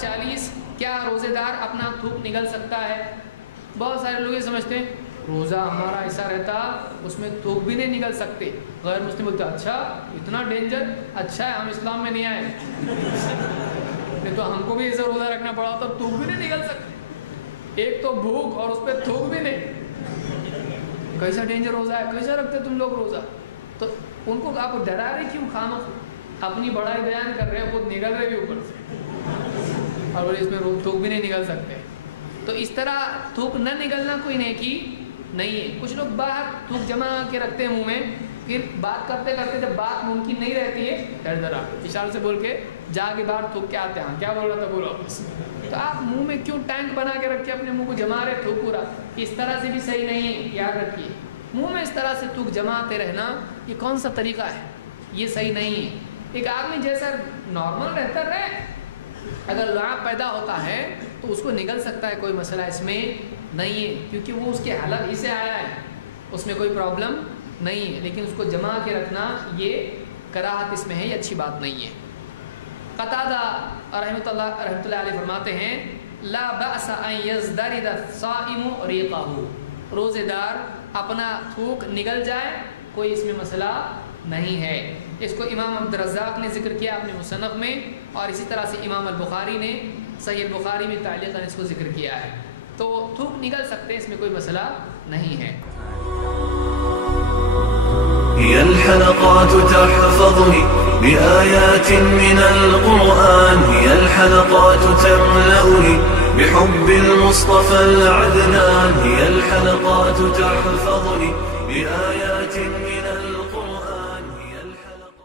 40 کیا روزے دار اپنا تھوک نگل سکتا ہے؟ بہت سارے لوگ یہ سمجھتے ہیں روزہ ہمارا ایسا رہتا اس میں تھوک بھی نہیں نگل سکتے. غیر مسلم بولتے اچھا اتنا ڈینجر، اچھا ہے ہم اسلام میں نہیں آئے نہیں تو ہم کو بھی ایسا روزہ رکھنا پڑا تو تھوک بھی نہیں نگل سکتے. ایک تو بھوک اور اس پہ تھوک بھی نہیں، کیسا ڈینجر روزہ ہے، کیسا رکھتے تم لوگ روزہ؟ تو ان کو آپ ڈرا رہے کیوں؟ خامہ اپنی بڑائی بیان کر رہے ہیں، خود نگل رہے بھی اوپر سے اور اس میں تھوک بھی نہیں نگل سکتے. تو اس طرح تھوک نہ نگلنا کوئی نیکی نہیں ہے. کچھ لوگ باہر تھوک جمع کے رکھتے ہیں منہ میں، پھر بات کرتے کرتے جب بات ممکن نہیں رہتی ہے ڈر ڈرا اشارے سے بول کے جا کے باہر تھوک کے آتے ہیں، کیا بول رہا تھا بولو واپس. تو آپ منہ میں کیوں ٹینک بنا کے رکھ کے اپنے منہ کو جما رہے تھوک پورا؟ اس طرح سے بھی صحیح نہیں ہے. یاد رکھیے منہ میں اس طرح سے تھوک جماتے رہنا یہ کون سا طریقہ ہے؟ یہ صحیح نہیں ہے. ایک آدمی جیسا نارمل رہتا رہے، اگر لعاب پیدا ہوتا ہے تو اس کو نگل سکتا ہے، کوئی مسئلہ اس میں نہیں ہے کیونکہ وہ اس کے حالت ہی سے آیا ہے، اس میں کوئی پرابلم نہیں ہے. لیکن اس کو جما کے رکھنا یہ کراہت اس میں ہے، یہ اچھی بات نہیں ہے. قتادہ رحمۃ اللہ علیہ فرماتے ہیں لا بأس ان یزدرد الصائم ریقہ، روزے دار اپنا تھوک نگل جائے کوئی اس میں مسئلہ نہیں ہے. اس کو امام عبد الرزاق نے ذکر کیا اپنے مصنف میں، اور اسی طرح سے امام البخاری نے صحیح البخاری میں تعلیقاً اس کو ذکر کیا ہے. تو تھوک نگل سکتے ہیں، اس میں کوئی مسئلہ نہیں ہے. هي الحلقات تحفظني بآيات من القرآن، هي الحلقات تملأني بحب المصطفى العدنان، هي الحلقات تحفظني بآيات من